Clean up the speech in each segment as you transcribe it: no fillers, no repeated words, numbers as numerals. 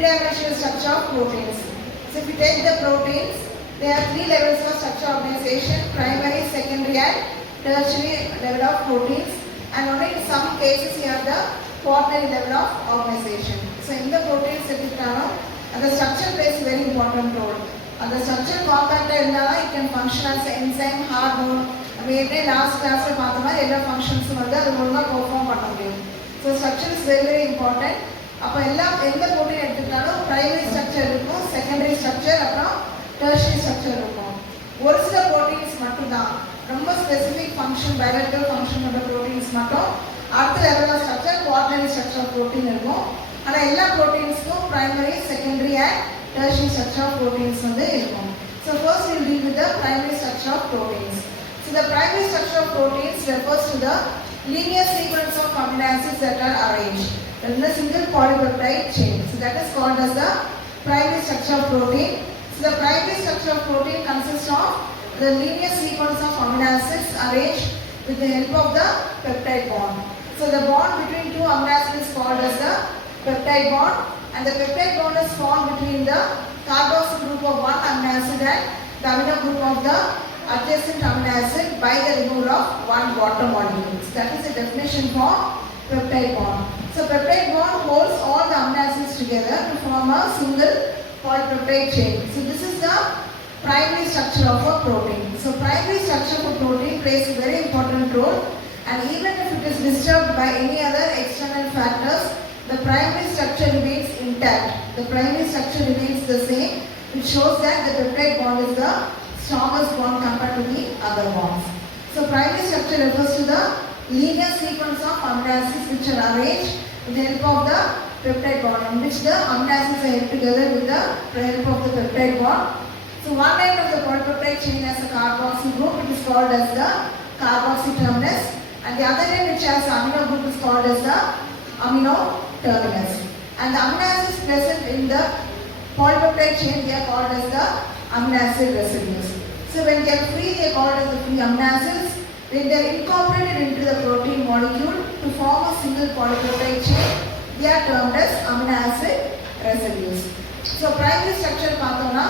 three-dimensional structure of proteins. So if you take the proteins, there are three levels of structure organization: primary, secondary and tertiary level of proteins, and only in some cases you have the quaternary level of organization. So in the proteins and the structure plays a very important role. And the structure compact it can function as an enzyme, hormone. We last class all functions perform. So structure is very very important. அப்போ எல்லாம் எந்த protein எடுத்துக்கிட்டாலும் primary structure இருக்கும், secondary structure, அப்புறம் tertiary structure இருக்கும். ஒரு சில proteins மட்டும்தான் ரொம்ப ஸ்பெசிஃபிக் ஃபங்க்ஷன், பயாலஜிக்கல் ஃபங்க்ஷன் உள்ள ப்ரோட்டீன்ஸ் மட்டும் அடுத்த level of structure quaternary structure of protein இருக்கும். ஆனால் எல்லா ப்ரோட்டீன்ஸ்க்கும் primary, secondary and tertiary structure of proteins இருக்கும். So first will deal with the primary structure of proteins. So the primary structure of proteins refers to the linear sequence of amino acids that are arranged in a single polypeptide chain. So that is called as the primary structure of protein. So the primary structure of protein consists of the linear sequence of amino acids arranged with the help of the peptide bond. So the bond between two amino acids is called as the peptide bond, and the peptide bond is formed between the carboxyl group of one amino acid and the amino group of the adjacent amino acid by the removal of one water molecule. So that is the definition for peptide bond. So peptide bond holds all the amino acids together to form a single polypeptide chain. So this is the primary structure of a protein. So primary structure of a protein plays a very important role, and even if it is disturbed by any other external factors, the primary structure remains intact. The primary structure remains the same, which shows that the peptide bond is the strongest bond compared to the other bonds. So primary structure refers to the linear sequence of amino acids which are arranged with the help of the peptide bond, in which the amino acids are held together with the help of the peptide bond. So one end of the polypeptide chain has a carboxyl group, it is called as the carboxy terminus, and the other end which has amino group is called as the amino terminus. And the amino acids present in the polypeptide chain, they are called as the amino acid residues. So when they are free, they are called as the free amino acids. When they are incorporated into the protein molecule to form a single polypeptide chain, they are termed as amino acid residues. So primary structure பார்த்தோம்னா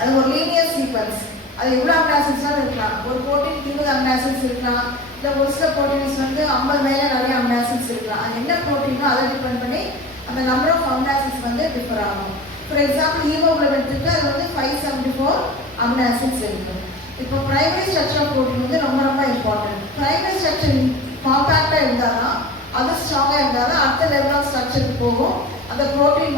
அது ஒரு linear sequence. அது எவ்வளவு amino acids இருக்கலாம், ஒரு protein 20 amino acids இருக்கலாம், இல்ல ஒரு சில proteins 50 மேல நிறைய amino acids இருக்கலாம். அது என்ன protein அதை டிபெண்ட் பண்ணி அந்த number of amino acids differ ஆகும். For example, hemoglobin எடுத்துக்கிட்டா அது 574 amino acids இருக்கு. இப்போ பிரைமரி ஸ்ட்ரக்சர் ஆஃப் ப்ரோட்டீன் ரொம்ப ரொம்ப இம்பார்ட்டன்ட். பிரைமரி ஸ்ட்ரக்சர் காம்பேக்டாக இருந்தால் தான், அது ஸ்ட்ராங்காக இருந்தால் தான் அடுத்த லெவல் ஆஃப் ஸ்ட்ரக்சருக்கு போகும். அந்த ப்ரோட்டீன்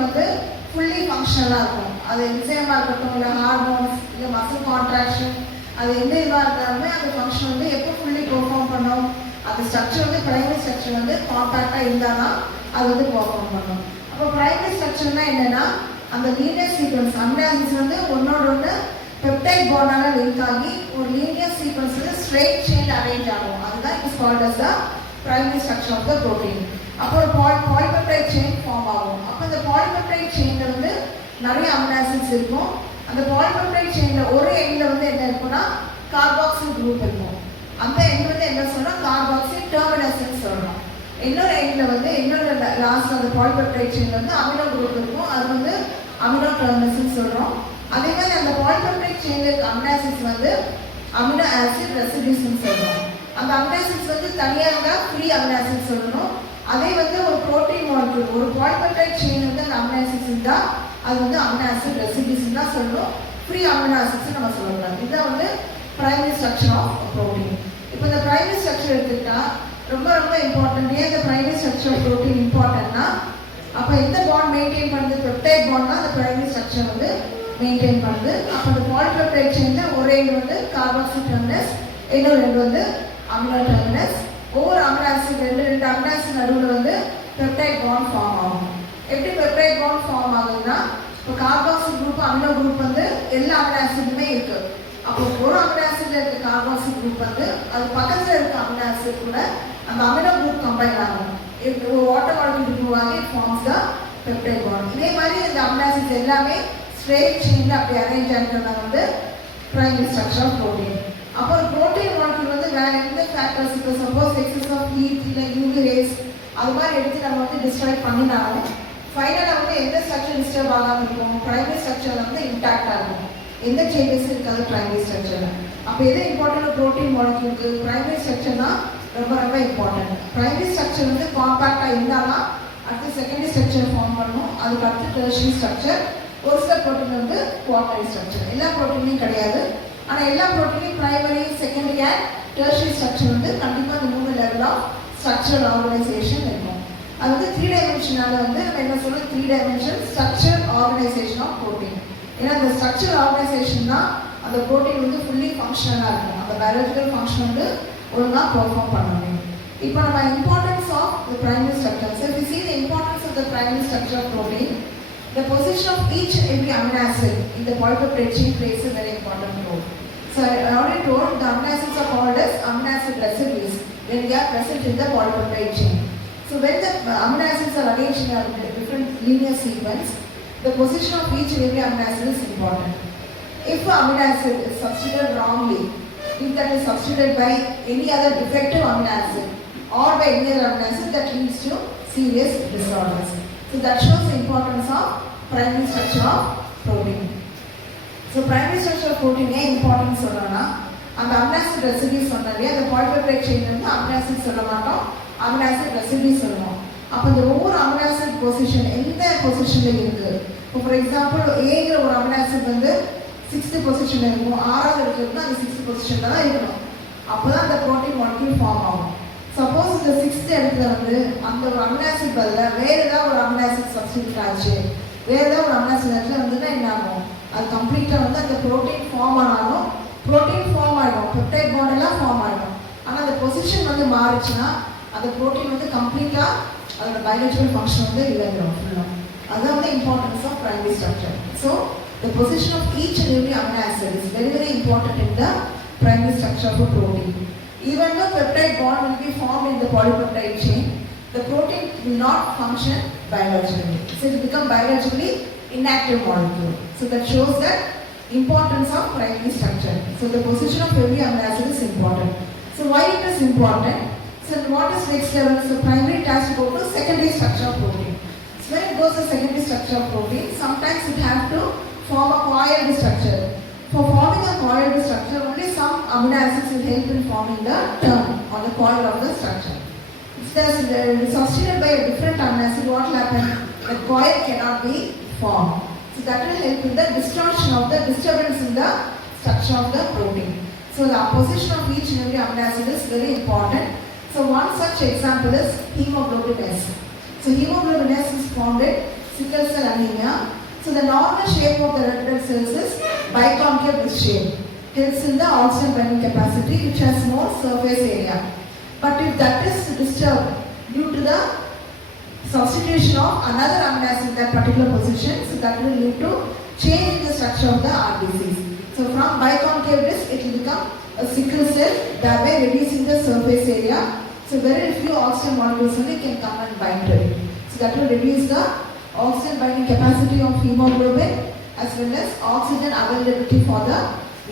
ஃபுல்லி ஃபங்க்ஷனலாக இருக்கும். அது என்சைமாக இருக்கட்டும், இல்லை ஹார்மோன்ஸ், இல்லை மசில் கான்ட்ராக்ஷன், அது எந்த இதுவாக இருந்தாலுமே அந்த ஃபங்க்ஷன் எப்போ ஃபுல்லி பெர்ஃபார்ம் பண்ணும், அந்த ஸ்ட்ரக்சர் பிரைமரி ஸ்ட்ரக்சர் காம்பேக்டாக இருந்தால் தான் அது பெர்ஃபார்ம் பண்ணும். அப்போ பிரைமரி ஸ்ட்ரக்சர்னால் என்னென்னா, அந்த லீனியர் சீக்வன்ஸ் அமினோ ஆசிட்ஸ் ஒன்னோட ஒன்று பெப்டைட் பாண்டால லிங்க் ஆகி ஒரு லீனியர் சீக்வன்ஸ்ல ஸ்ட்ரெயிட் செயின் அரேஞ்ச் ஆகும். அதுதான் is called as the primary structure of the protein. அப்போ ஒரு பாலிபெப்டைட் செயின் ஃபார்ம் ஆகும். அப்போ இந்த பாலிபெப்டைட் செயின்ல நிறைய அமினோ ஆசிட்ஸ் இருக்கும். அந்த பாலிபெப்டைட் செயின்ல ஒரு எண்ட்ல என்ன இருக்கும்னா கார்பாக்சில் குரூப் இருக்கும். அந்த எண்ட் என்ன சொல்லணும், கார்பாக்சில் டெர்மினஸ்ன்னு சொல்லணும். இன்னொரு எண்ட்ல இன்னொரு லாஸ்ட் அந்த பாலிபெப்டைட் செயின்ல அமினோ குரூப் இருக்கும். அது அமினோ டெர்மினஸ்ன்னு சொல்றோம். அதே மாதிரி அந்த பாலிபெப்டைட் செயின்ல இருக்க அமினோ ஆசிட்ஸ் அமினோ ஆசிட் ரெசிடியூஸ்னு சொல்றோம். அந்த அமினோ ஆசிட்ஸ் தனியாக இருந்தால் ஃப்ரீ அமினோ ஆசிட் சொல்லணும். அதே ஒரு புரோட்டீன் மாலிக்யூல், ஒரு பாலிபெப்டைட் செயின் அந்த அமினோ ஆசிட்ஸ் இருந்தால் அது அமினோ ஆசிட் ரெசிடியூஸ் தான் சொல்லணும். ஃப்ரீ அமினோ ஆசிட்ஸ் நம்ம சொல்லக்கூடாது. இதுதான் பிரைமரி ஸ்ட்ரக்சர் ஆஃப் புரோட்டீன். இப்போ இந்த பிரைமரி ஸ்ட்ரக்சர் எடுத்துக்கிட்டா ரொம்ப ரொம்ப இம்பார்ட்டன்ட். ஏன் இந்த பிரைமரி ஸ்ட்ரக்சர் ஆஃப் புரோட்டீன் இம்பார்ட்டன்ட்னா, அப்போ எந்த பாண்ட் மெயின்டைன் பண்ணுது, பெப்டைட் பாண்ட் தான் அந்த பிரைமரி ஸ்ட்ரக்சர் மெயின்டைன் பண்ணுது. அப்போ அந்த பாலிபெப்டைட் செயின்ல ஒரு எண்ட் கார்பாக்சில் டெர்மினஸ், இன்னொரு எண்ட் அமினோ டெர்மினஸ். ஒவ்வொரு அமினோ ஆசிட் ரெண்டு அமினோ ஆசிட் நடுவில் பெப்டைட் பாண்ட் ஃபார்ம் ஆகும். எப்படி பெப்டைட் பாண்ட் ஃபார்ம் ஆகுதுன்னா, இப்போ கார்பாக்சில் குரூப் அமினோ குரூப் எல்லா அமினோ ஆசிடுமே இருக்கு. அப்போ ஒரு அமினோ ஆசிட்ல இருக்க கார்பாக்சில் குரூப் அது பக்கத்தில் இருக்க அமினோ ஆசிட் கூட அந்த அமினோ குரூப் கம்பைன் ஆகும். ஒரு வாட்டர் மாலிக்யூல் ரிமூவ் ஆகி ஃபார்ம்ஸ் த பெப்டைட் பாண்ட். இதே மாதிரி இந்த அமினோ ஆசிட்ஸ் எல்லாமே ஸ்ட்ரெயிட் செயின்ல அப்படி அரேஞ்ச் ஆகிறது பிரைமரி ஸ்ட்ரக்சர் ஆஃப் ப்ரோட்டீன். அப்போ ஒரு ப்ரோட்டீன் மாலிக்யூல் வேற எந்த ஃபேக்டர்ஸ், இப்போ சப்போஸ் எக்ஸஸ் ஆஃப் ஹீட் இல்லை யூவி ரேஸ் அது மாதிரி எடுத்து நம்ம டிஸ்ட்ராய் பண்ணினாலும் ஃபைனலாக வந்து எந்த ஸ்ட்ரக்சர் டிஸ்டர்ப் ஆகாமல் இருக்கும், ப்ரைமரி ஸ்ட்ரக்சரில் வந்து இன்டாக்டாக இருக்கும், எந்த சேஞ்சஸ் இருக்காது ப்ரைமரி ஸ்ட்ரக்சரில். அப்போ எது இம்பார்ட்டன்ட் ப்ரோட்டீன் மாலிக்யூலுக்கு ப்ரைமரி ஸ்ட்ரக்சர் தான் ரொம்ப ரொம்ப இம்பார்ட்டன்ட். ப்ரைமரி ஸ்ட்ரக்சர் வந்து காம்பேக்டாக இருந்தாலும் அடுத்து செகண்டரி ஸ்ட்ரக்சர் ஃபார்ம் பண்ணணும், அதுக்கு அடுத்து டெர்ஷரி ஸ்ட்ரக்சர். ஒரு சில ப்ரோட்டீன் வந்து குவார்டரி ஸ்ட்ரக்சர், எல்லா ப்ரோட்டீனையும் கிடையாது. ஆனால் எல்லா ப்ரோட்டீனையும் primary secondary and tertiary structure வந்து கண்டிப்பாக இந்த 3 லெவல் ஆஃப் ஸ்ட்ரக்சரல் ஆர்கனைசேஷன் இருக்கும். அது வந்து 3 டைமென்ஷனால வந்து நம்ம என்ன சொல்றோம், 3 dimension structure organisation of protein. ஏன்னா அந்த ஸ்ட்ரக்சர் ஆர்கனைசேஷன் தான் அந்த ப்ரோட்டீன் வந்து ஃபுல்லி ஃபங்க்ஷனலாக இருக்கும், அந்த பயாலஜிக்கல் ஃபங்க்ஷன் வந்து ஒழுங்காக பெர்ஃபார்ம் பண்ண முடியும். இப்போ நம்ம importance of the primary structure. So if you see the importance of the primary structure of protein, the position of each and every amino acid in the polypeptide chain plays a very important role. So I already told the amino acids are called as amino acid residues when they are present in the polypeptide chain. So when the amino acids are arranged in a different linear sequence, the position of each and every amino acid is important. If an amino acid is substituted wrongly, if that is substituted by any other defective amino acid or by any other amino acid, that leads to serious disorders. So that shows the importance of primary structure of protein. So primary structure of protein ஏன் இம்பார்ட்டன்ஸ் சொல்றோம்னா, அந்த amino acid residues சொன்னாலே அந்த polypeptide chain வந்து amino acid சொல்ல மாட்டோம், amino acid residues சொல்லுவோம். அப்போ இந்த ஒவ்வொரு amino acid பொசிஷன் எந்த பொசிஷன்ல இருக்கு, இப்போ ஃபார் எக்ஸாம்பிள் ஏங்கிற ஒரு amino acid வந்து 6th பொசிஷன்ல இருக்கும், 6வது இருக்குன்னா அந்த 6th பொசிஷன்ல தான் இருக்கணும், அப்போதான் அந்த ப்ரோட்டீன் மாலிக்யூல் ஃபார்ம் ஆகும். சப்போஸ் இந்த 6th இடத்துல வந்து அந்த ஒரு அமினோ ஆசிட் பதிலாக வேறு ஏதாவது ஒரு அமினோ ஆசிட் சப்ஸ்டிட்யூட் ஆச்சு, வேறு ஏதாவது ஒரு அமினோ ஆசிட் இடத்துல வந்துன்னா என்ன ஆகும், அது கம்ப்ளீட்டாக வந்து அந்த ப்ரோட்டீன் ஃபார்ம் ஆனாலும் ப்ரோட்டீன் ஃபார்ம் ஆகிடும், பெப்டைட் பாண்ட் எல்லாம் ஃபார்ம் ஆகிடும். ஆனால் அந்த பொசிஷன் வந்து மாறிச்சுன்னா அந்த ப்ரோட்டீன் வந்து கம்ப்ளீட்டாக அதோட பயாலஜிக்கல் ஃபங்க்ஷன் வந்து இழந்துடும் ஃபுல்லாக. அதுதான் வந்து importance of primary structure. So the position of each and every amino acid is very very important in the primary structure of a protein. Even though peptide bond will be formed in the polypeptide chain, the protein will not function biologically. So it will become biologically inactive molecule. So that shows that importance of primary structure. So the position of every amino acid is important. So why it is important? So what is next level? So primary it has to go to secondary structure of protein. So when it goes to secondary structure of protein, sometimes it has to form a coiled structure. For forming a coiled structure, only some amino acids will help in forming the term or the coil of the structure. If it is substituted by a different amino acid, what will happen? The coil cannot be formed. So that will help in the distortion of the disturbance in the structure of the protein. So the position of each and every amino acid is very important. So one such example is hemoglobin S. So hemoglobin S is formed in sickle cell anemia. So the normal shape of the red blood cells is biconcave disc shape, helps in the oxygen binding capacity, which has more surface area. But if that is disturbed due to the substitution of another amino acid in that particular position, so that will lead to change in the structure of the RBCs. So from biconcave disc, it will become a sickle cell, thereby reducing the surface area. So very few oxygen molecules only can come and bind to it. So that will reduce the oxygen binding capacity of hemoglobin as well as oxygen availability for the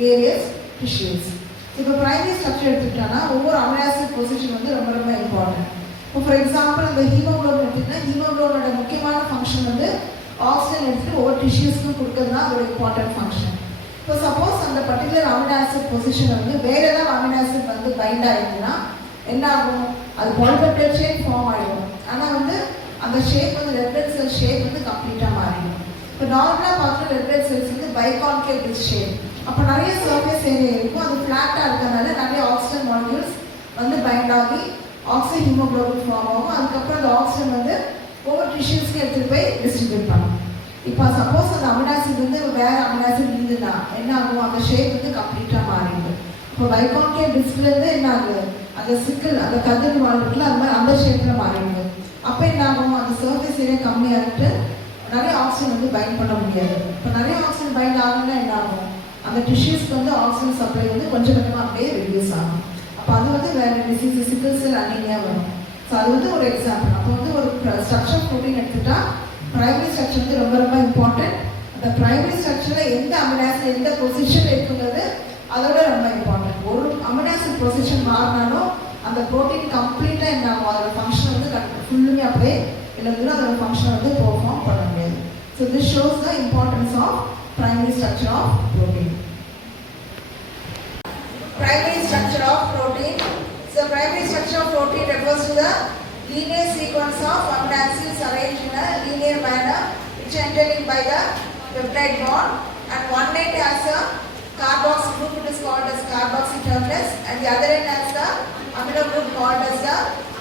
various tissues. So இப்போ primary structure எடுத்துக்கிட்டோம்னா ஒவ்வொரு amino acid position வந்து ரொம்ப ரொம்ப இம்பார்ட்டன்ட். இப்போ for example இந்த ஹீமோகுளோபின் எடுத்துக்கிட்டா ஹீமோகுளோபினோட முக்கியமான ஃபங்க்ஷன் வந்து ஆக்சிஜன் எடுத்துட்டு ஒவ்வொரு டிஷ்யூஸ்க்கும் கொடுக்கறது தான் அதோட இம்பார்ட்டன்ட் ஃபங்க்ஷன். இப்போ சப்போஸ் அந்த பர்டிகுலர் amino acid பொசிஷன் வந்து வேற ஏதாவது amino acid வந்து பைண்ட் ஆயிருக்குன்னா என்ன ஆகும், அது polypeptide chain ஃபார்ம் ஆகிடும். ஆனால் வந்து அந்த ஷேப் வந்து ரெட் பிளட் செல் ஷேப் வந்து கம்ப்ளீட்டாக மாறிடும். இப்போ நார்மலாக பார்த்தா ரெட் பிளட் செல்ஸ் வந்து பைகான்கேவ் டிஸ்க் ஷேப், அப்போ நிறைய சர்ஃபேஸ் ஏரியா இருக்கும், அது ஃப்ளாட்டாக இருக்கிறதுனால நிறைய ஆக்சிஜன் மாலிக்யூல்ஸ் வந்து பைண்ட் ஆகி ஆக்சிஜன் ஹீமோகுளோபின் ஃபார்ம் ஆகும். அதுக்கப்புறம் அந்த ஆக்சிஜன் வந்து ஒவ்வொரு டிஷ்யூஸ்க்கு எடுத்துகிட்டு போய் டிஸ்ட்ரிபியூட் பண்ணும். இப்போ சப்போஸ் அந்த அமினோ ஆசிட் வந்து வேறு அமினோ ஆசிட் இருந்துன்னா என்ன ஆகும், அந்த ஷேப் வந்து கம்ப்ளீட்டாக மாறிடும். இப்போ பைகான்கேவ் டிஸ்க்லேருந்து என்ன ஆகுது, அந்த சிக்கல் அந்த கதிர் மாலிகுல அந்த மாதிரி அந்த ஷேப்பில் மாறிடுது. அப்போ என்ன ஆகும், அந்த சர்ஃபேஸ் ஏரியா கம்மியாகிட்டு நிறைய ஆக்சிஜன் வந்து பைண்ட் பண்ண முடியாது. இப்போ நிறைய ஆக்சிஜன் பைண்ட் ஆகுதுன்னா என்ன ஆகும், அந்த டிஷ்யூஸ்க்கு வந்து ஆக்சிஜன் சப்ளை வந்து கொஞ்சம் கொஞ்சமாக அப்படியே ரெடியூஸ் ஆகும். அப்போ அது வந்து வேறு டிசீஸ் சிக்கிள் செல் அனீமியா வரும். ஸோ அது வந்து ஒரு எக்ஸாம்பிள். அப்போ வந்து ஒரு ஸ்ட்ரக்சர் ப்ரோட்டீன் எடுத்துட்டா பிரைமரி ஸ்ட்ரக்சர் வந்து ரொம்ப ரொம்ப இம்பார்ட்டன்ட். அந்த பிரைமரி ஸ்ட்ரக்சரில் எந்த அமினோ ஆசிட் எந்த பொசிஷன் இருக்குங்கிறது அதோட ரொம்ப இம்பார்ட்டன்ட். ஒரு அமினோ ஆசிட் பொசிஷன் மாறினாலும் அந்த ப்ரோட்டீன் கம்ப்ளீட்டாக என்ன ஆகும், அதோட ஃபங்க்ஷன் வந்து ஃபுல்லுமே அப்படியே இல்லைன்னா அதோட ஃபங்க்ஷன் வந்து பெர்ஃபார்ம் பண்ண முடியாது. So this shows the importance of primary structure of protein. Primary structure of protein. So primary structure of protein refers to the linear sequence of amino acids arranged in a linear manner which are interlinked by the peptide bond, and one end has a carboxy group, it is called as carboxy terminus, and the other end has the amino group called as the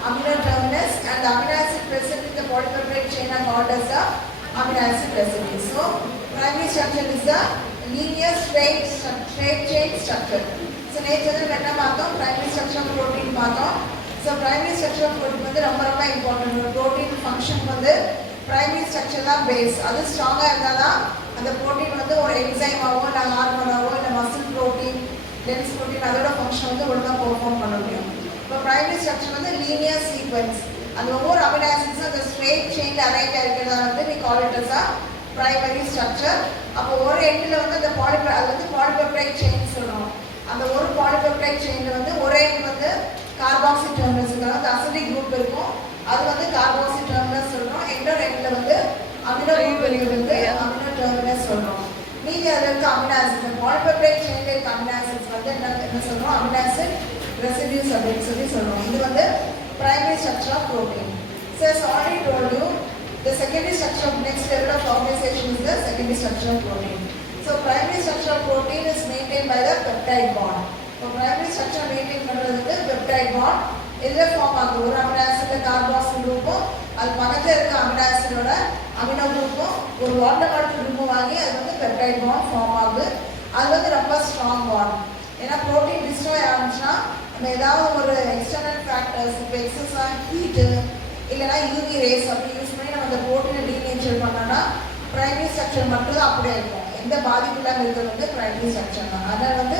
amino terminus, and the amino acid present in the polypeptide chain are called as the amino acid residues. So primary structure is the linear straight chain structure. So nature என்ன பார்த்தோம், primary structure of protein பார்த்தோம். So primary structure of protein வந்து ரொம்ப ரொம்ப important. protein function வந்து primary structure தான் base. அது ஸ்ட்ராங்கா இருந்தா தான் அந்த protein வந்து ஒரு என்சைமாவோ இல்ல ஹார்மோனாவோ இல்ல மசில் protein, dense protein அதோட function வந்து ஒழுங்கா perform பண்ண முடியும். இப்போ primary structure வந்து linear sequence. அந்த ஒவ்வொரு amino acids அந்த straight chain arrange ஆயிருக்கிறதா வந்து we call it as a primary structure. அப்போ ஒரு எண்ட்ல வந்து அந்த அது வந்து polypeptide chain சொல்றோம். அந்த ஒரு polypeptide chainல வந்து ஒரு எண்ட் வந்து கார்பாக்சி டெர்மினஸ் இருக்கும், அந்த அசிடிக் குரூப் இருக்கும், அது வந்து கார்பாக்சி டெர்மினஸ் சொல்றோம். இன்னொரு எண்ட்ல வந்து அமினோ குரூப் இருக்கிறது அமினோ டெர்மினஸ் சொல்றோம். மீதி அதுல இருக்க அமினோ ஆசிட்ஸ் polypeptide chainல இருக்க அமினோ ஆசிட்ஸ் வந்து என்ன சொல்றோம், அமினோ ஆசிட் ரெசிடியூஸ் அப்படின்னு சொல்லி சொல்றோம். இது வந்து primary structure of protein. So as already told you, the secondary structure of next level of organization is the secondary structure of protein. So primary structure of protein is maintained by the peptide bond. So primary structure maintain பண்றது வந்து peptide bond. இதுல ஃபார்ம் ஆகுது ஒரு அமினோ ஆசிட்ல கார்பாக்சி குரூப்பும் அது பக்கத்துல இருக்க அமினோ ஆசிடோட அமினோ குரூப்பும் ஒரு வாட்டர் மாலிக்யூல் ரிமூவ் ஆகி அது வந்து peptide bond ஃபார்ம் ஆகுது. அது வந்து ரொம்ப ஸ்ட்ராங் பாண்ட். ஏன்னா புரோட்டீன் டிஸ்ட்ராய் ஆச்சுன்னா நம்ம ஏதாவது ஒரு எக்ஸ்டர்னல் ஃபேக்டர்ஸ் இப்போ எக்ஸஸா ஹீட்டு இல்லைன்னா யூவி ரேஸ் அப்படி யூஸ் பண்ணி நம்ம அந்த புரோட்டீனை டீநேச்சர் பண்ணோம்னா பிரைமரி ஸ்ட்ரக்சர் மட்டும் தான் அப்படியே இருக்கும். எந்த பாதிப்பு இல்லாமல் இருக்கிறது வந்து பிரைமரி ஸ்ட்ரக்சர் தான். அதனால் வந்து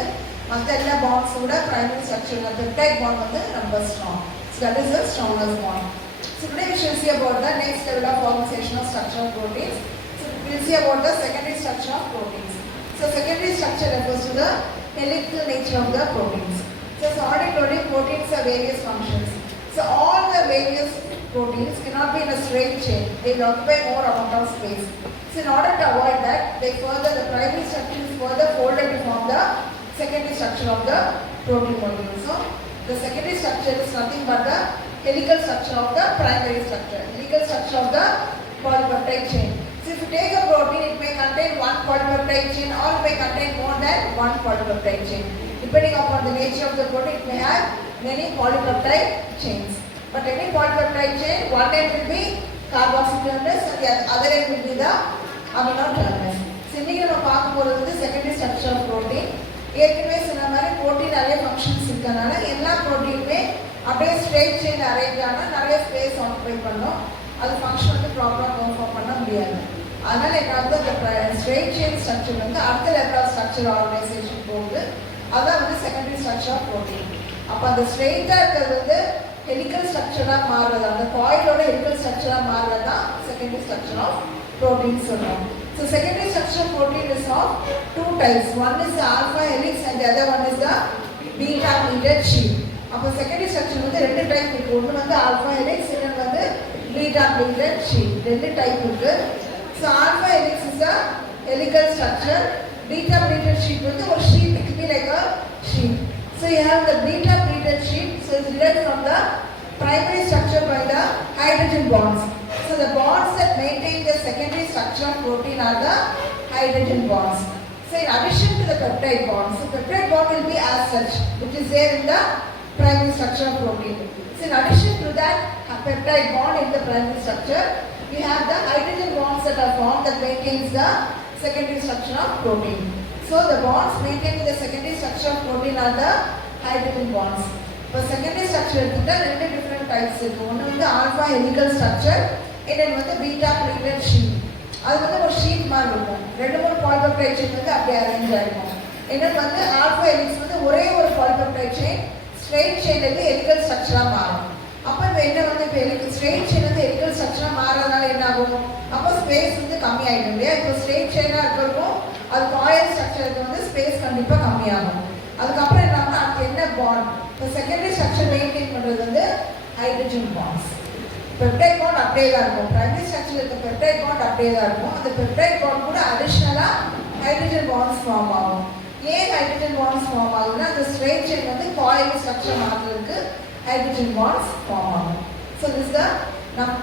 மற்ற எல்லா பாண்ட்ஸோட பிரைமரி ஸ்ட்ரக்சர் பெப்டைட் பாண்ட் வந்து ரொம்ப strong. So that is the strongest bond. So today we shall see about the next level of organization of structure of proteins. So we will see about the secondary structure of proteins. So secondary structure refers to the helical nature of the proteins. So as already told you, proteins have various functions. So all the various proteins cannot be in a straight chain. They will occupy more amount of space. So in order to avoid that, the primary structure is further folded to form the secondary structure of the protein molecule. So the secondary structure is nothing but the helical structure of the primary structure. Helical structure of the polypeptide chain. So if you take a protein, it may contain one polypeptide chain or it may contain more than one polypeptide chain. Depending upon the nature of the protein, it may have many polypeptide chains. But any polypeptide chain, one end will be carboxy terminus and the other end will be the amino terminus. So இன்னைக்கு நம்ம பார்க்க போறது வந்து secondary structure of protein. ஏற்கனவே சொன்ன மாதிரி புரோட்டீன் நிறைய ஃபங்க்ஷன்ஸ் இருக்கனால எல்லா புரோட்டீனுமே அப்படியே ஸ்ட்ரெயிட் செயின் அரேஞ்ச் ஆனால் நிறைய ஸ்பேஸ் ஆக்குபை பண்ணோம். அது ஃபங்க்ஷன் வந்து ப்ராப்பராக பெர்ஃபார்ம் பண்ண முடியாது. அதனால என்ன வந்து அந்த ஸ்ட்ரெயிட் செயின் ஸ்ட்ரக்சர் வந்து அடுத்த லெவல் ஆஃப் ஸ்ட்ரக்சர் ஆர்கனைசேஷன் போகுது. அதான் வந்து செகண்டரி ஸ்ட்ரக்சர் ஆஃப் புரோட்டீன். அப்போ அந்த ஸ்ட்ரெயிட்டாக இருக்கிறது வந்து ஹெலிக்கல் ஸ்ட்ரக்சராக மாறுறது, அந்த காயிலோட ஹெலிக்கல் ஸ்ட்ரக்சராக மாறுறது தான் செகண்டரி ஸ்ட்ரக்சர் ஆஃப் புரோட்டீன் சொல்லுவோம். So secondary structure of protein is of two types. One is the alpha helix and the other one is the beta pleated sheet. அப்போ secondary structure வந்து ரெண்டு டைப் இருக்கு. ஒன்று வந்து alpha helix, இன்னொன்று வந்து beta pleated sheet. ரெண்டு டைப் இருக்கு. So alpha helix is the helical structure. Beta pleated sheet வந்து ஒரு sheet, it could be like a sheet. So you have the beta pleated sheet. So it's derived from the primary structure by the hydrogen bonds. So the bonds that maintain the secondary structure of protein are the hydrogen bonds. So in addition to the peptide bonds, the peptide bond will be as such, which is there in the primary structure of protein. So in addition to that peptide bond in the primary structure, we have the hydrogen bonds that are formed that maintains the secondary structure of protein. So the bonds maintaining the secondary structure of protein are the hydrogen bonds. இப்போ secondary structure எடுத்துட்டா ரெண்டு different types இருக்கு. ஒன்று வந்து alpha helical structure, இன்னொன்று வந்து beta pleated sheet. அது வந்து ஒரு ஷீட் மாதிரி இருக்கும். ரெண்டு மூணு பாலிபெப்டைட் செயின் வந்து அப்படியே அரேஞ்ச் ஆகிருக்கும். இன்னொன்று வந்து ஆல்ஃபா ஹெலிக்ஸ் வந்து ஒரே ஒரு பாலிபெப்டைட் செயின் ஸ்ட்ரெயிட் செயின் வந்து ஹெலிக்கல் ஸ்ட்ரக்சராக மாறும். அப்போ இப்போ என்ன வந்து இப்போ ஸ்ட்ரெயிட் செயின் வந்து ஹெலிக்கல் ஸ்ட்ரக்சராக மாறதுனால என்ன ஆகும், அப்போ ஸ்பேஸ் வந்து கம்மி ஆகிடும் இல்லையா. இப்போ ஸ்ட்ரெயிட் செயினாக இருக்கிறதுக்கும் அது காயில் ஸ்ட்ரக்சருக்கு வந்து ஸ்பேஸ் கண்டிப்பாக கம்மியாகும். அதுக்கப்புறம் என்ன அடுத்து என்ன பாண்ட், இப்போ செகண்டரி ஸ்ட்ரக்சர் மெயின்டைன் பண்ணுறது வந்து ஹைட்ரஜன் பாண்ட்ஸ். இப்போ பெப்டைட் பாண்ட் அப்படியே தான் இருக்கும். பிரைமரி ஸ்ட்ரக்சர்ல இருக்க பெப்டைட் பாண்ட் அப்படியே தான் இருக்கும். அந்த பெப்டைட் பாண்ட் கூட அடிஷனலா ஹைட்ரஜன் பாண்ட்ஸ் ஃபார்ம் ஆகும். ஏன் ஹைட்ரஜன் பாண்ட்ஸ் ஃபார்ம் ஆகுதுன்னா அந்த ஸ்ட்ரெயிட் செயின் வந்து காயில் ஸ்ட்ரக்சர் மாற்றுறதுக்கு ஹைட்ரஜன் பாண்ட்ஸ் ஃபார்ம் ஆகும். So this the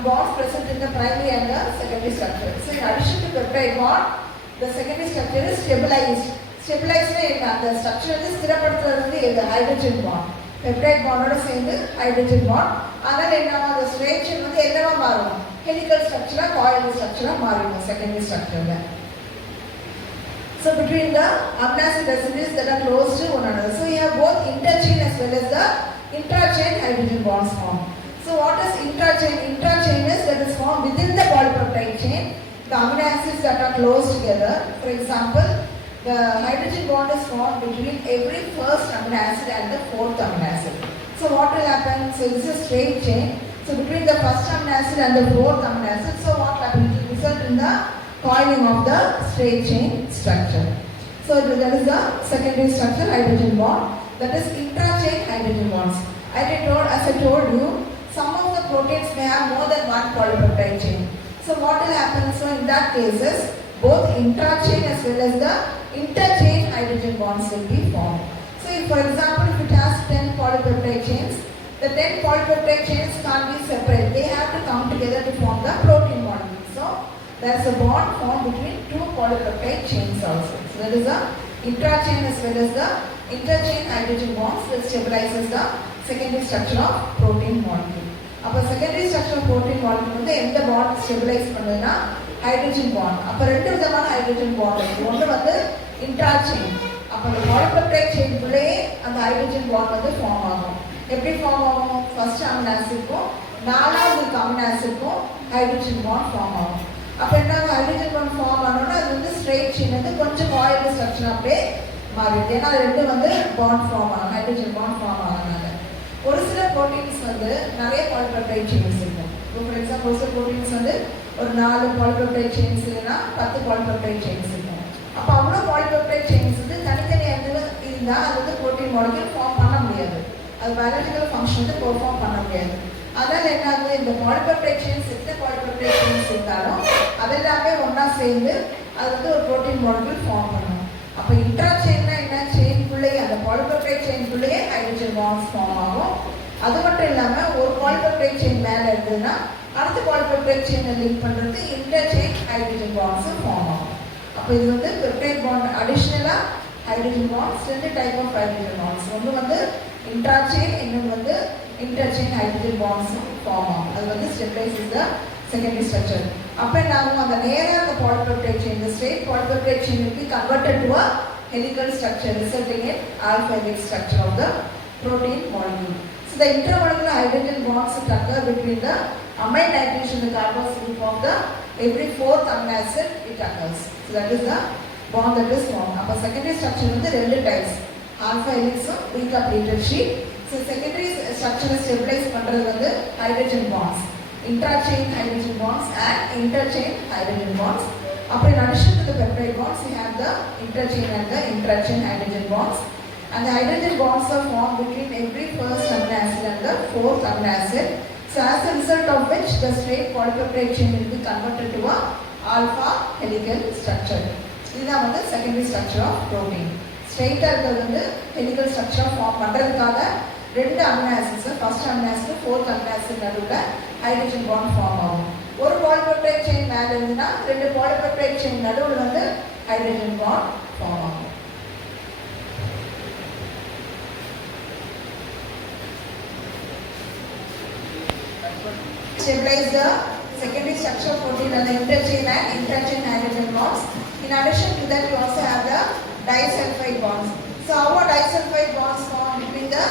bonds present in the primary and the secondary structure. So in addition to peptide bond, the secondary structure is stabilized. Stabilized na அந்த structure வந்து ஸ்திரப்படுத்துறது வந்து இந்த hydrogen bond. Peptide பாண்டோட சேர்ந்து hydrogen bond. அதனால என்ன அந்த ஸ்ட்ரெயிட் செயின் வந்து என்னவா மாறும்? ஹெலிகல் ஸ்ட்ரக்சரா காயில் ஸ்ட்ரக்சரா மாறிடும் செகண்டரி ஸ்ட்ரக்சர்ல. So between the amino acid residues that are close to one another. So you have both interchain as well as the intrachain hydrogen bonds formed. So what is intrachain? Intrachain is that is formed within the polypeptide chain. The amino acids that are close together. For example, the hydrogen bond is formed between every first amino acid and the fourth amino acid. So what will happen? So this is straight chain. So between the first amino acid and the fourth amino acid, so what happens? It will result in the coiling of the straight chain structure. So that is the secondary structure hydrogen bond. That is intrachain hydrogen bonds. As I told you, some of the proteins may have more than one polypeptide chain. So what will happen? So in that cases, both intrachain as well as the interchain hydrogen bonds will be formed. So if, for example, if it has 10 polypeptide chains, the 10 polypeptide chains can't be separate. They have to come together to form the protein molecule. So there is a bond formed between two polypeptide chains also. So there is a intrachain as well as the interchain hydrogen bonds that stabilizes the secondary structure of protein molecule. அப்போ secondary structure of protein molecule வந்து எந்த bond stabilize பண்ணுதுன்னா hydrogen bond. அப்போ ரெண்டு விதமான hydrogen bond இருக்கு. ஒன்று வந்து intrachain. அப்போ அந்த polypeptide chain குள்ளேயே அந்த ஹைட்ரஜன் bond வந்து ஃபார்ம் ஆகும். எப்படி ஃபார்ம் ஆகும்? ஃபர்ஸ்ட் அமினோ ஆசிட்க்கும் நாலாவது அமினோ ஆசிட்க்கும் ஹைட்ரஜன் bond ஃபார்ம் ஆகும். அப்போ என்ன ஹைட்ரஜன் பாண்ட் ஃபார்ம் ஆனோன்னா அது வந்து ஸ்ட்ரெயிட் செயின் வந்து கொஞ்சம் காயில் ஸ்ட்ரக்சர் அப்படியே மாறிடுது. ஏன்னா அது ரெண்டு வந்து பாண்ட் ஃபார்ம் ஆகும், ஹைட்ரஜன் பாண்ட் ஃபார்ம் ஆகனால. ஒரு சில ப்ரோட்டீன்ஸ் வந்து நிறைய பாலிபெப்டைட் செயின்ஸ் இருக்கும். இப்போ ஃபார் எக்ஸாம்பிள் ஒரு சில ப்ரோட்டீன்ஸ் வந்து ஒரு 4 பாலிபெப்டைட் செயின்ஸ் இல்லைன்னா 10 பாலிபெப்டைட் செயின்ஸ் இருக்கும். அப்போ அவ்வளோ பாலிபெப்டைட் செயின்ஸ் வந்து தனித்தனியாக இருந்தால் அது வந்து ப்ரோட்டீன் மாலிக்யூல் ஃபார்ம் பண்ண முடியாது. அது பயாலஜிக்கல் ஃபங்க்ஷன் வந்து பெர்ஃபார்ம் பண்ண முடியாது. அதனால என்ன ஆகுது? இந்த பாலிபெப்டைட் செயின்ஸ் எத்தனை பாலிபெப்டைட் செயின்ஸ் இருந்தாலும் அதெல்லாமே ஒன்றா சேர்ந்து அது வந்து ஒரு ப்ரோட்டீன் மாலிக்யூல் ஃபார்ம் பண்ணும். அப்போ இன்ட்ராசெயின்னா என்ன? செயின்குள்ளேயே அந்த பாலிபெப்டைட் செயின்குள்ளேயே ஹைட்ரஜன் பாண்ட்ஸ் ஃபார்ம் ஆகும். அது மட்டும் இல்லாமல் ஒரு பாலிபெப்டைட் செயின் மேலே இருந்ததுன்னா அடுத்த பாலிபெப்டைட் செயினை லிங்க் பண்ணுறது இன்டர்செயின் ஹைட்ரஜன் பாண்ட்ஸும் ஃபார்ம் ஆகும். அப்போ இது வந்து பெப்டைட் பாண்ட் அடிஷ்னலாக ஹைட்ரஜன் பாண்ட்ஸ் ரெண்டு டைப் ஆஃப் ஹைட்ரஜன் பாண்ட்ஸ். ஒன்று வந்து intrachain, இன்னொன்று வந்து interchain hydrogen bonds form ஆகும். அது வந்து stabilizes the secondary structure. அப்போ என்ன ஆகும்? அந்த நேராக அந்த polypeptide chain, the straight polypeptide chain will be converted to a helical structure, resulting in alpha helix structure of the protein molecule. So the intermolecular hydrogen bonds occur between the amine nitrogen, the carbonyl group of the every fourth amino acid it occurs. So that is the bond that is formed. அப்போ secondary structure வந்து ரெண்டு types, alpha helix or recapitulated sheet. So secondary structure stabilize பண்றது வந்து hydrogen bonds, intrachain hydrogen bonds and interchain hydrogen bonds. In addition to the peptide bonds, we have the interchain and the intrachain hydrogen bonds. And the hydrogen bonds are formed between every first amino acid and the fourth amino acid. So as a result of which the straight polypeptide chain will be converted to a alpha helical structure. This is the secondary structure of protein. Straight helical structure form பண்றதுக்காக ரெண்டு amino acids, first amino acid fourth amino acid நடுவில் hydrogen bond form ஆகும். ஒரு polypeptide chain மேலே இருந்துன்னா ரெண்டு polypeptide chain நடுவில் வந்து ஹைட்ரஜன் பாண்ட் ஃபார்ம் ஆகும். Stabilize the secondary structure of protein and the interchain and intrachain hydrogen bonds. In addition to that, we also have the disulfide bonds. So how are disulfide bonds formed between the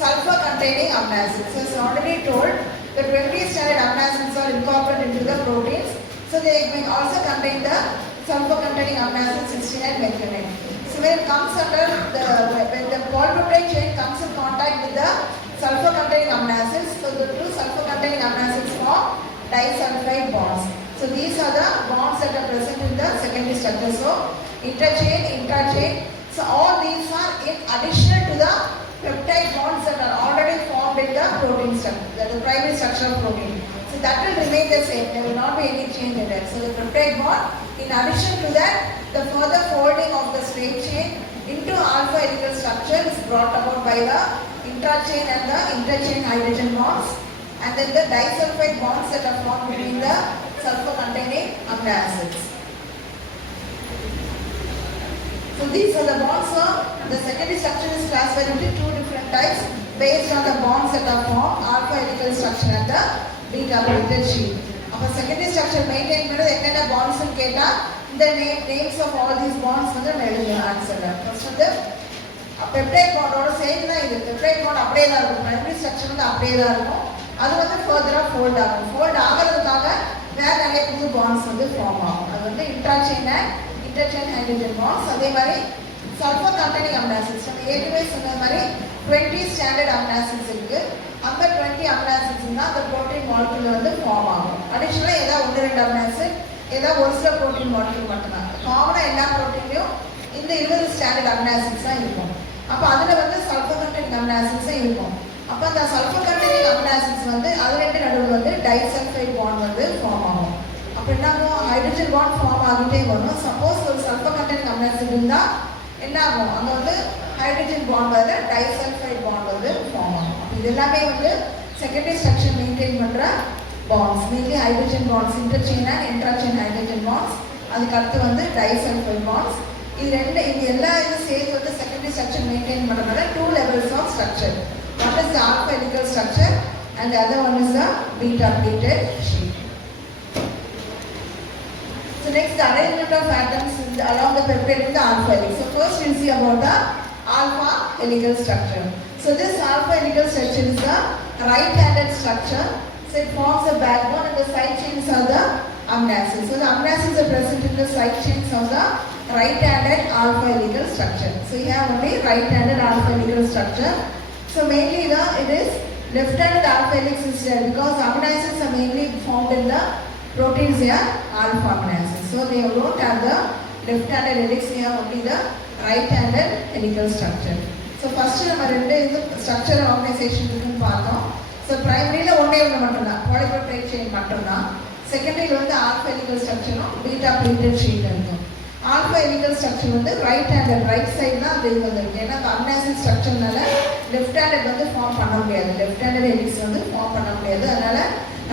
sulfur containing amino acids? So as already told, the 20 standard amino acids are incorporated into the proteins. So they may also contain the sulfur containing amino acids 69 methionine. So when it comes under when the polypeptide chain comes in contact with the sulfur containing amino acids, so the two sulfur containing amino acids form disulfide bonds. So these are the bonds that are present in the secondary structure. So interchain, intrachain. So all these are in addition to the peptide bonds that are already formed in the protein structure, the primary structure of protein. So that will remain the same. There will not be any change in that. So the peptide bond, in addition to that, the further folding of the straight chain into alpha helical structure is brought about by the intrachain and the interchain hydrogen bonds, and then the disulfide bonds that are formed between the sulfur containing amino acids. So these are the bonds. So the secondary structure is classified into two different types based on the bonds that are formed, alpha helical structure and the beta plated sheet. அப்போ secondary structure maintain பண்ணுறது என்னென்ன bonds கேட்டா இந்த names of all these bonds வந்து நம்ம எழுதலாம் ஆன்சர்ல. ஃபர்ஸ்ட் வந்து பெப்டைட் பாண்டோட சேர்ந்து தான் இது. பெப்டைட் பாண்ட் அப்படியே தான் இருக்கும். பிரைமரி ஸ்ட்ரக்சர் வந்து அப்படியே தான் இருக்கும். அது வந்து ஃபர்தரா ஃபோல்ட் ஆகும். ஃபோல்ட் ஆகிறதுக்காக வேற நிறைய புது bonds வந்து ஃபார்ம் ஆகும். அது வந்து இன்ட்ராசெயின் அண்ட் இன்டர்செயின் ஹைட்ரஜன் bonds. அதே மாதிரி சல்ஃபர் கண்டெய்னிங் அமினோ ஆசிட்ஸ் நம்ம ஏற்கனவே சொன்ன மாதிரி 20 ஸ்டாண்டர்ட் அமினோ ஆசிட்ஸ் இருக்கு. அந்த 20 அமினோ ஆசிட்ஸ் தான் அந்த புரோட்டீன் மாலிக்யூல் வந்து ஃபார்ம் ஆகும். அடிஷனலா ஏதாவது ஒன்று ரெண்டு அமினோ ஆசிட் ஏதாவது ஒரு சில புரோட்டீன் மாலிக்யூல் மட்டும்தான். காமனா எல்லா புரோட்டீன்லயும் இந்த 20 ஸ்டாண்டர்ட் அமினோ ஆசிட்ஸ் தான் இருக்கும். அப்ப அதுல வந்து சல்ஃபர் கண்டெய்னிங் அமினோ ஆசிட்ஸ் இருக்கும். அப்ப அந்த சல்ஃபர் கண்டெய்னிங் அமினோ ஆசிட்ஸ் வந்து அது ரெண்டு நடுவுல வந்து டைசல்ஃபைட் பாண்ட் வந்து ஃபார்ம் ஆகும். அப்ப என்ன ஆகும்? ஹைட்ரஜன் பாண்ட் ஃபார்ம் ஆகிட்டே வரும். சப்போஸ் ஒரு சல்ஃபர் கண்டெய்னிங் அமினோ ஆசிட் இருந்தா என்ன ஆகும்? அங்க வந்து ஹைட்ரஜன் பாண்ட் வந்து டைசல்ஃபைட் பாண்ட் வந்து ஃபார்ம் ஆகும். இது எல்லாமே வந்து செகண்டரி ஸ்ட்ரக்சர் மெயின்டைன் பண்ற bonds, mainly hydrogen bonds, interchain and intrachain hydrogen bonds. அதுக்கு அடுத்து வந்து disulfide bonds. இது எல்லா இது சேர்த்து வந்து secondary structure maintain பண்றதுனால two levels of structure. One is the alpha helical structure and the other one is the beta plated sheet. So next, the arrangement of atoms along the peptide in the alpha helix. So first we'll see about the alpha helical structure. So this alpha helical structure is the right-handed structure. So it forms a backbone and the side chains are the amino acids. So the amino acids are present in the side chains of the right-handed alpha helical structure. So you have only right-handed alpha helical structure. So mainly it is left-handed alpha helix is there because amino acids are mainly formed in the proteins here, alpha amino acids. So they don't have the left-handed helix, they have only the right-handed helical structure. So first நம்ம ரெண்டு இது structure organisation இருக்குன்னு பார்த்தோம். ஸோ பிரைமரியில் ஒன்றே மட்டும்தான் polypeptide chain மட்டும்தான். செகண்டரியில் வந்து ஆல்ஃபா ஹெலிகல் ஸ்ட்ரக்சரும் பீட்டா பிளேட்டட் ஷீட் இருக்கும். ஆல்ஃபா ஹெலிகல் ஸ்ட்ரக்சர் வந்து ரைட் சைடு தான் அந்த இது வந்துருக்கு. ஏன்னா அந்த அமினோ ஆசிட் ஸ்ட்ரக்சர்னால லெஃப்ட் ஹேண்டட் வந்து ஃபார்ம் பண்ண முடியாது. லெஃப்ட் ஹேண்டட் ஹெலிக்ஸ் வந்து ஃபார்ம் பண்ண முடியாது. அதனால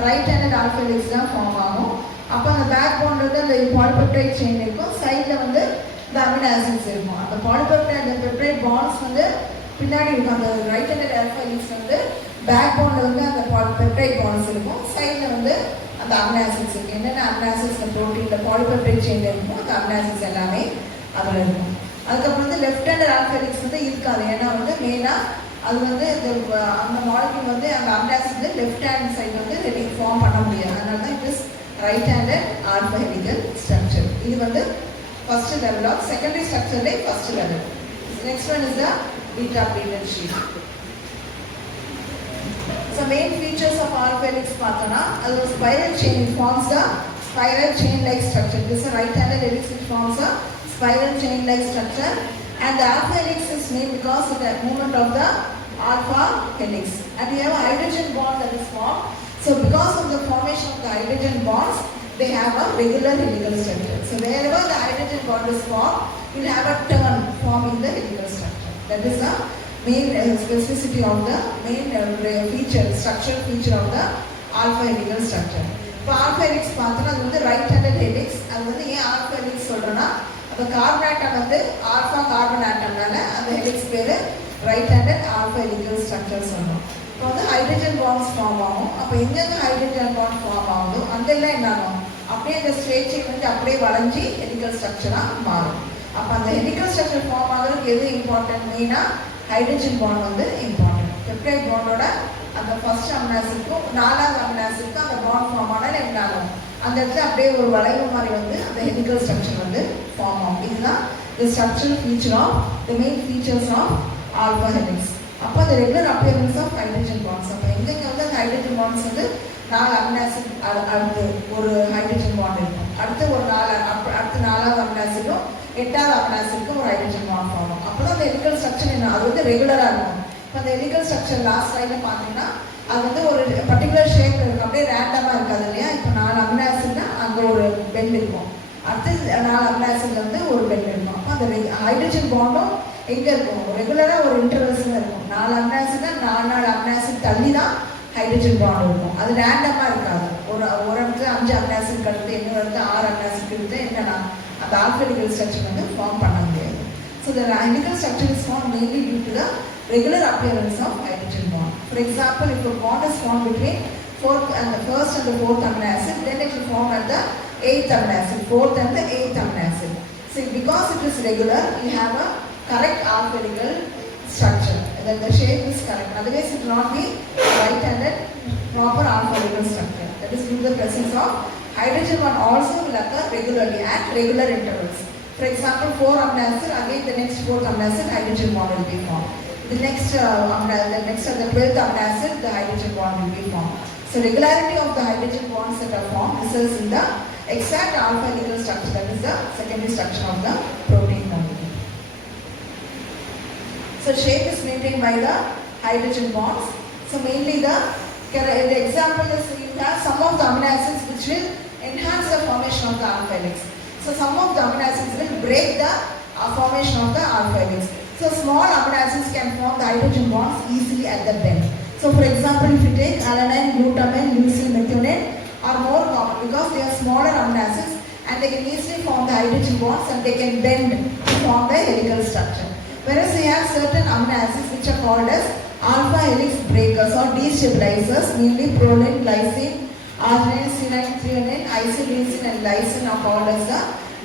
ரைட் ஹேண்டட் ஆல்ஃபா ஹெலிக்ஸ் தான் ஃபார்ம் ஆகும். அப்போ அந்த பேக் போன்ல வந்து அந்த பாலிபெப்டைட் செயின் இருக்கும். சைடில் வந்து இந்த அமினோ ஆசிட்ஸ் இருக்கும். அந்த பாலிபெப்டைட் பெப்டைட் பாண்ட்ஸ் வந்து பின்னாடி இருக்கும். அந்த ரைட் ஹேண்டட் ஆல்ஃபா ஹெலிக்ஸ் வந்து பேக் போன்ல வந்து அந்த பெப்டைட் பாண்ட்ஸ் இருக்கும். சைடில் வந்து அந்த அமினோ ஆசிட்ஸ் இருக்கு. என்னென்ன அமினோ ஆசிட்ஸ் ப்ரோட்டீன்ல பாலிபெப்டைட் செயின்ல இருக்கும் அந்த அமினோ ஆசிட்ஸ் எல்லாமே அதில் இருக்கும். அதுக்கப்புறம் வந்து லெஃப்ட் ஹேண்டட் ஆல்ஃபா ஹெலிக்ஸ் வந்து இருக்காது. ஏன்னா வந்து மெயினாக அது வந்து அந்த மாலிக்யூல் வந்து அந்த amino acid left hand side வந்து ஃபார்ம் பண்ண முடியாது. அதனால தான் it is right handed alpha helical structure. இது வந்து ஃபர்ஸ்ட் லெவல் ஆஃப் செகண்டரி ஸ்ட்ரக்சர்லே first level. Next one is the beta pleated sheet. So main features of alpha helix பார்த்தோம்னா அது ஒரு spiral chain. It forms the spiral chain like structure. This is a right-handed helix which forms a spiral chain like structure, and the alpha helix is made because of the movement of the alpha helix. And we have a hydrogen bond that is formed. So because of the formation of the hydrogen bonds, they have a regular helical structure. So wherever the hydrogen bond is formed, you will have a turn forming the helical structure. That is the main specificity of the main structural feature of the alpha helical structure. இப்போ alpha helix பார்த்தோம்னா அது வந்து right handed helix. அது வந்து ஏன் alpha helix சொல்றோம்னா அந்த carbon atom வந்து ஆல்ஃபா கார்பன் ஆட்டம்னால அந்த ஹெலிக்ஸ் பேரு right handed alpha helical structure சொல்றோம். இப்போ வந்து ஹைட்ரஜன் பாண்ட்ஸ் ஃபார்ம் ஆகும். அப்போ எங்கெங்க ஹைட்ரஜன் பாண்ட் ஃபார்ம் ஆகுதோ அங்கெல்லாம் என்ன ஆகும்? அப்படியே அந்த ஸ்ட்ரெயிட் செயின் வந்து அப்படியே வளைஞ்சி ஹெலிக்கல் ஸ்ட்ரக்சராக மாறும். அப்போ அந்த ஹெலிக்கல் ஸ்ட்ரக்சர் ஃபார்ம் ஆகிறதுக்கு எது இம்பார்ட்டன்ட்? மெயினாக ஹைட்ரஜன் பாண்ட் வந்து இம்பார்ட்டன்ட். பெப்டைட் பாண்டோட அந்த ஃபர்ஸ்ட் அமினோ ஆசிட்க்கும் நாலாவது அமினோ ஆசிட்க்கும் அந்த பாண்ட் ஃபார்ம் ஆனால் என்ன ஆகும்? அந்த இடத்துல அப்படியே ஒரு வளைவு மாதிரி வந்து அந்த ஹெலிக்கல் ஸ்ட்ரக்சர் வந்து ஃபார்ம் ஆகும். இதுதான் the structural feature of the main features of alpha helix. அப்போ அந்த regular appearance of hydrogen bonds. அப்போ எங்கெங்க வந்து அந்த ஹைட்ரஜன் பாண்ட்ஸ் வந்து 4 அமினோ ஆசிட் அடுத்து ஒரு ஹைட்ரஜன் பாண்ட் இருக்கும். அடுத்து ஒரு அடுத்து 4வது அமினோ ஆசிடும் 8வது அமினோ ஆசிட்க்கும் ஒரு ஹைட்ரஜன் பாண்ட் ஃபார்ம். அப்போ தான் அந்த ஹெலிக்கல் ஸ்ட்ரக்சர் என்ன அது வந்து ரெகுலராக இருக்கும். இப்போ அந்த ஹெலிக்கல் ஸ்ட்ரக்சர் லாஸ்ட் ஸ்லைடில் பார்த்தீங்கன்னா அது வந்து ஒரு பர்டிகுலர் ஷேப்ல இருக்கும், அப்படியே ரேண்டமாக இருக்காது இல்லையா. இப்போ 4 அமினோ ஆசிட்னா அங்கே ஒரு பெண்ட் இருக்கும், அடுத்து 4 அமினோ ஆசிட்ல வந்து ஒரு பெண்ட் இருக்கும். அப்போ அந்த ஹைட்ரஜன் பாண்டும் எங்கே இருக்கும், ரெகுலராக ஒரு இன்டர்வல்ஸில் இருக்கும். 4 அமினோ ஆசிட்னா 4 அமினோ ஆசிட் தள்ளி தான் ஹைட்ரஜன் பாண்ட் இருக்கும். அது ரேண்டமாக இருக்காது. ஒரு இடத்துல 5 அமினோ ஆசிட் கடுத்து, இன்னொரு இடத்துல 6 அமினோ ஆசிட் கடுத்து என்னன்னா அந்த ஆல்ஃபபெட்டிக்கல் ஸ்ட்ரக்சர் வந்து ஃபார்ம் பண்ண முடியாது. So the helical structure is formed mainly due to the regular appearance of hydrogen bond. For example, if a bond is formed between the first and the fourth amino acid, then it will form at the 8th amino acid, 4th and the 8th amino acid. So because it is regular, you have a correct alphabetical structure. Then the shape is correct. Otherwise, it will not be right-handed proper alphabetical structure. That is due to the presence of hydrogen bond also will occur regularly at regular intervals. For example, 4 amino acid, again the next 4th amino acid, hydrogen bond will be formed. The next the 12th amino acid, the hydrogen bond will be formed. So regularity of the hydrogen bonds that are formed results in the exact alpha helical structure, that is the secondary structure of the protein molecule. So shape is maintained by the hydrogen bonds. So mainly the example is you have some of the amino acids which will enhance the formation of the alpha helix. So some of the amino acids will break the formation of the alpha helix. So small amino acids can form the hydrogen bonds easily at the bend. So for example, if you take alanine, glutamine, leucine, methionine are more common because they are smaller amino acids and they can easily form the hydrogen bonds and they can bend to form the helical structure. Whereas we have certain amino acids which are called as alpha helix breakers or destabilizers, mainly proline, glycine, arginine, serine, threonine, isoleucine and lysine are called as the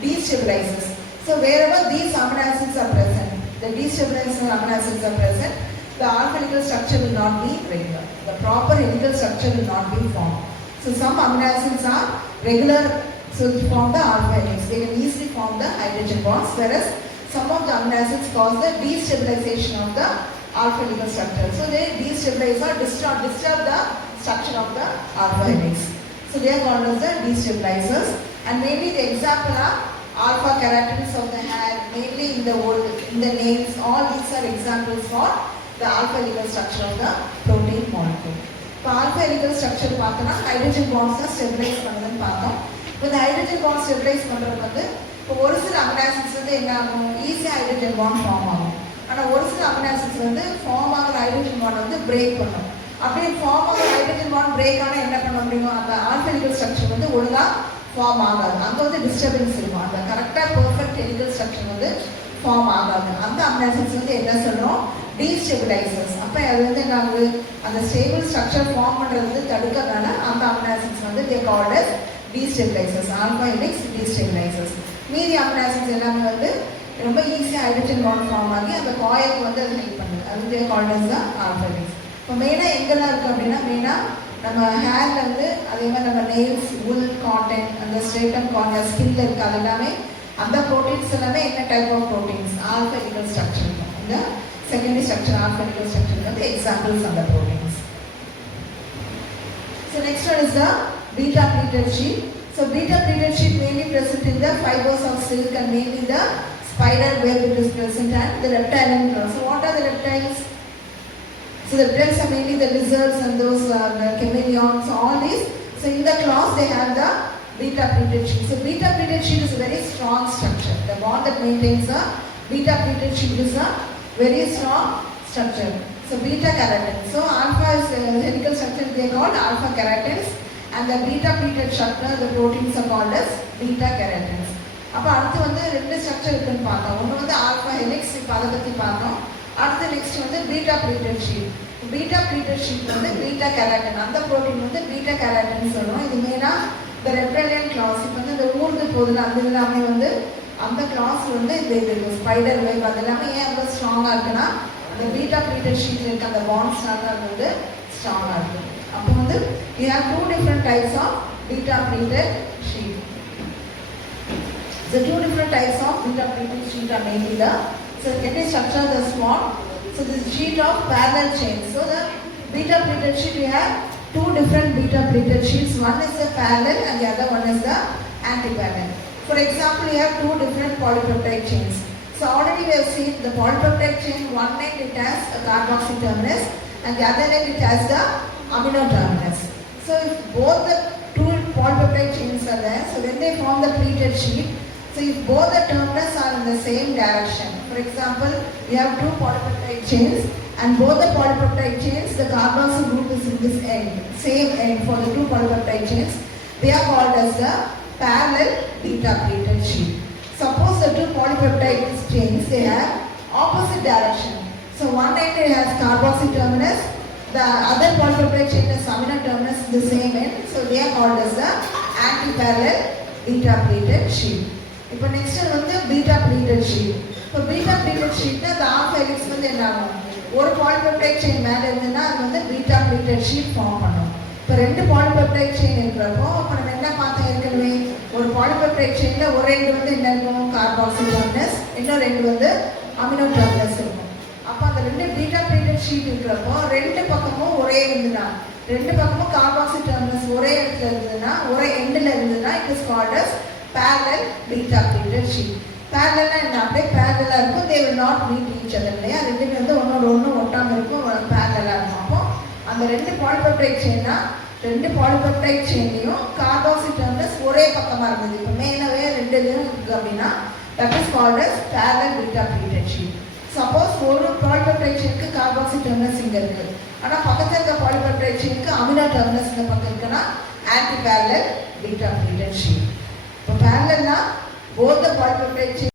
destabilizers. So wherever these amino acids are present, the destabilizer amino acids are present, the alpha helical structure will not be regular. The proper helical structure will not be formed. So some amino acids are regular, so to form the alpha helix, they can easily form the hydrogen bonds, whereas some of the amino acids cause the destabilization of the alpha helical structure. So they destabilize or disturb the structure of the alpha helix. So they are called as the destabilizers, and mainly the example are alpha keratins of the hair, mainly in the nails. All these are examples for the alpha helical structure of the protein molecule. இப்போ alpha helical structure பார்த்தோம்னா hydrogen bonds தான் ஸ்டெபிலைஸ் பண்ணுதுன்னு பார்த்தோம். இப்போ இந்த hydrogen bond stabilise பண்ணுறது வந்து இப்போ ஒரு சில அமினோ ஆசிட்ஸ் வந்து என்ன ஆகும், ஈஸியாக ஹைட்ரஜன் பாண்ட் ஃபார்ம் ஆகும். ஆனால் ஒரு சில அமினோ ஆசிட்ஸ் வந்து ஃபார்ம் ஆகிற ஹைட்ரஜன் பாண்ட் வந்து பிரேக் பண்ணும். அப்படியே ஃபார்ம் ஆகிற ஹைட்ரஜன் பாண்ட் பிரேக் ஆனால் என்ன பண்ண முடியும், அந்த alpha helical ஸ்ட்ரக்சர் வந்து ஒழுங்காக ஃபார்ம் ஆகாது. அங்கே வந்து டிஸ்டர்பன்ஸ் இருக்கும். அந்த கரெக்டாக பெர்ஃபெக்ட் ஹெலிகல் ஸ்ட்ரக்சர் வந்து ஃபார்ம் ஆகாது. அந்த அமினோ ஆசிட்ஸ் வந்து என்ன சொல்கிறோம், டீஸ்டெபிலைசர்ஸ். அப்போ அது வந்து என்ன ஆகுது, அந்த ஸ்டேபிள் ஸ்ட்ரக்சர் ஃபார்ம் பண்ணுறது வந்து தடுக்கிறதுனால அந்த அமினோ ஆசிட்ஸ் வந்து they called as destabilisers, alpha helix destabilisers. மீதி அமினோ ஆசிட்ஸ் எல்லாமே வந்து ரொம்ப ஈஸியாக ஹைட்ரஜன் பாண்ட் ஃபார்ம் ஆகி அந்த காயிலுக்கு வந்து அது ஹெல்ப் பண்ணுது. அது தே கால்ட் அஸ் தான் ஆல்ஃபா ஹெலிக்ஸ். இப்போ மெயினாக எங்கெல்லாம் இருக்குது அப்படின்னா, மெயினாக நம்ம ஹேர்ல வந்து அதே மாதிரி நம்ம நெயில்ஸ், உல், காட்டன், அந்த ஸ்ட்ரெயிட்டன் கார்னர், ஸ்கின்ல இருக்குது. அது எல்லாமே அந்த ப்ரோட்டீன்ஸ் எல்லாமே என்ன type of proteins, alpha helical structure இருக்கும். இந்த secondary structure, alpha helical structure are the examples of the proteins. So next one is the beta pleated sheet. So beta pleated sheet mainly present in the fibers of silk and mainly the spider web it is present and the reptilian class. So what are the reptiles? So the reptiles are mainly the lizards and those the chameleons, all these. So in the class they have the beta pleated sheet. So beta pleated sheet is a very strong structure. The bond that maintains a beta pleated sheet is a very strong structure. So beta keratin. So alpha is helical structure they are called alpha keratins and the beta pleated structure the proteins are called as beta keratins. அப்போ அடுத்து வந்து ரெண்டு ஸ்ட்ரக்சர் இருக்குன்னு பார்த்தோம். ஒன்று வந்து alpha helix, இப்போ அதை பற்றி பார்த்தோம். அடுத்து நெக்ஸ்ட் வந்து beta pleated sheet. Beta pleated sheet வந்து பீட்டா கெராட்டின், அந்த ப்ரோட்டீன் வந்து பீட்டா கெராட்டின்னு சொல்லுவோம். இது மெயினாக இந்த ரெப்டலியன் கிளாஸ், இப்போ வந்து இந்த ஊர்ந்து போகுதுல அந்த எல்லாமே வந்து அந்த கிளாஸ் வந்து இந்த இது ஸ்பைடர் வெப் அது எல்லாமே ஏன் ரொம்ப ஸ்ட்ராங்காக இருக்குன்னா அந்த பீட்டா ப்ளீட்டட் ஷீட்டில் இருக்க அந்த பாண்ட்ஸ்னால அது வந்து ஸ்ட்ராங்காக இருக்குது. அப்போ வந்து we have two different types of beta pleated sheet. The two different types of beta pleated sheet are mainly the secondary structure the small. So this sheet of parallel chains. So the beta pleated sheet we have two different beta pleated sheets. One is the parallel and the other one is the anti-parallel. For example, we have two different polypeptide chains. So already we have seen the polypeptide chain, one end it has a carboxy terminus and the other end it has the amino terminus. So if both the two polypeptide chains are there, so when they form the pleated sheet, so if both the terminus are in the same direction, for example, we have two polypeptide chains and both the polypeptide chains, the carboxyl group is in this end, same end for the two polypeptide chains, they are called as the parallel beta pleated sheet. Suppose the two polypeptide chains, they have opposite direction. So one end it has carboxyl terminus, the other polypeptide chain has amino terminus in the same end, so they are called as the anti-parallel beta pleated sheet. இப்போ நெக்ஸ்ட் வந்து beta pleated sheet. இப்போ beta pleated ஷீட்னா அந்த of helix வந்து என்ன ஆகும், ஒரு polypeptide chain மேலே இருந்ததுன்னா அது வந்து பீட்டா ப்ளீட்டட் ஷீட் ஃபார்ம் பண்ணும். இப்போ ரெண்டு பாலிபெப்டைட் செயின் இருக்கிறப்போ அப்போ நம்ம என்ன பார்த்தோம் ஏற்கனவே, ஒரு பாலிபெப்டைட் செயினில் ஒரு ரெண்டு வந்து என்ன இருக்கும் கார்பாக்சில் டெர்மினஸ், இன்னும் ரெண்டு வந்து அமினோ டெர்மினஸ் இருக்கும். அப்போ அந்த ரெண்டு பீட்டா ப்ளீட்டட் ஷீட் இருக்கிறப்போ ரெண்டு பக்கமும் ஒரே இருந்ததுன்னா, ரெண்டு பக்கமும் கார்பாக்சில் டெர்மினஸ் ஒரே இடத்துல இருந்ததுன்னா, ஒரே எண்டில் இருந்ததுன்னா it is called as parallel beta pleated sheet. Parallel and அப்படியே parallel இருக்கும், they will not meet each other இல்லையா, ரெண்டுமே வந்து ஒன்னோட ஒன்று ஒட்டாமல் இருக்கும், parallel இருக்கும். அப்போ அந்த ரெண்டு பாலிபெப்டைட் செயின்னா ரெண்டு பாலிபெப்டைட் செயின்லையும் கார்பாக்சில் டெர்மினஸ் ஒரே பக்கமாக இருந்தது, இப்போ மேலவே ரெண்டுலையும் இருக்குது அப்படின்னா that is called as parallel beta pleated sheet. Suppose ஒரு பாலிபெப்டைட் செயினுக்கு கார்பாக்சில் டெர்மினஸ் இங்கே இருக்குது, ஆனால் பக்கத்தில் இருக்க பாலிபெப்டைட் செயினுக்கு அமினோ டெர்மினஸ் இந்த பக்கம் இருக்குன்னா anti parallel beta pleated sheet. இப்போ parallel both the polypeptide chain